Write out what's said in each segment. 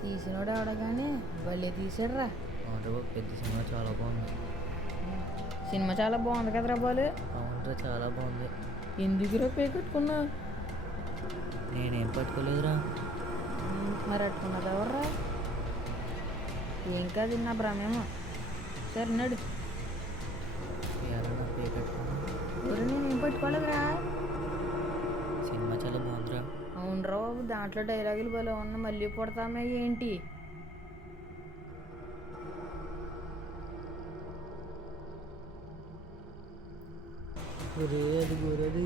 తీసినోడు ఆడగానే భలే తీసాడురా. పెద్ద సినిమా చాలా బాగుంది. సినిమా చాలా బాగుంది కదరా బాలు. అవునరా, చాలా బాగుంది. ఎందుకురా పే కట్టుకున్నా? నేనేం పట్టుకోలేదురా. మరి అట్టుకున్నది ఎవర్రా? ఏం కాదు, నా భ్రమేమో. సరే నడు. పే కట్టుకున్నా. నేనేం పట్టుకోలేదురా. సినిమా చాలా బాగుందిరా. అవునరా బాబు, దాంట్లో డైలాగులు భలే ఉన్న. మళ్ళీ పుడతామే ఏంటి? అది గోరది.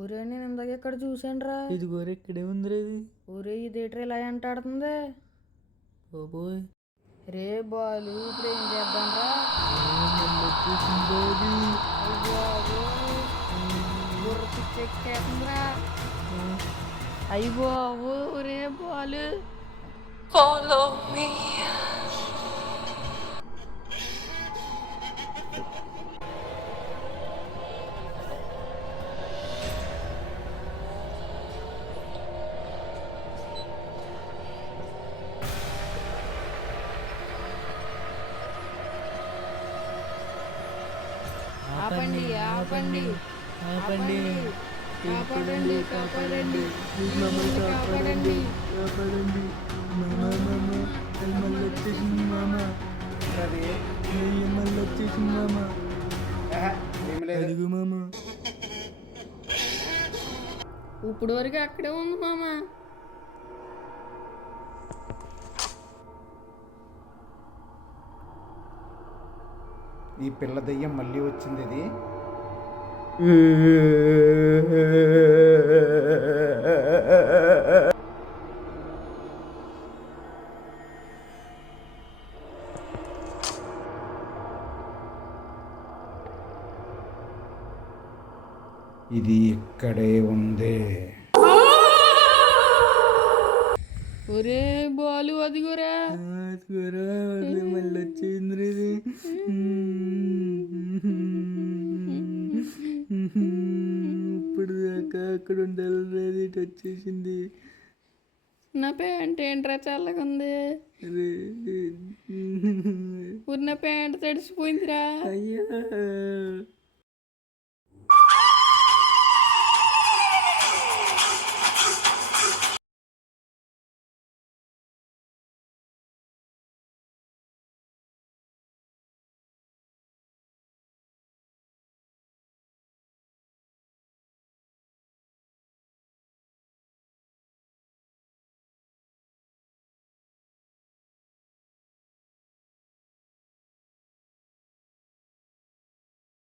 ఒరే, నేను ఇందాక ఎక్కడ చూసాను రా. ఇది గోర ఇక్కడే ఉందిరా. ఇది ఒరే, ఇదేట్రా ఇలా ఎంటాడుతుంది? బాబోయ్. రే బాలు, ఇప్పుడు ఏం చేద్దాం రా? బుర్ర పిచ్చెక్కేస్తుందిరా. అయ్యి బాబు, రే బాలు. Follow me. ఆపండి, ఆపండి, ఆపండి, కాపాడండి, కాపాడండి, కాపాడండి. కాపాడండి. మళ్ళీ వచ్చేసింది మామ. మళ్ళీ వచ్చేసింది మామ. అడుగు మామ. ఇప్పుడు వరకు అక్కడే ఉంది మామ. ఈ పిల్ల దయ్యం మళ్ళీ వచ్చింది. ఇది ఇది ఇక్కడే ఉంది. ఒరే బాలు, అదిగోరా. మళ్ళీ వచ్చింది. ఇప్పుడు దాకా అక్కడ ఉండాలి, ఇటు వచ్చేసింది. నా ప్యాంట్ ఏంట్రా చల్లగుంది? నా ప్యాంట్ తడిసిపోయిందిరా. అయ్యా.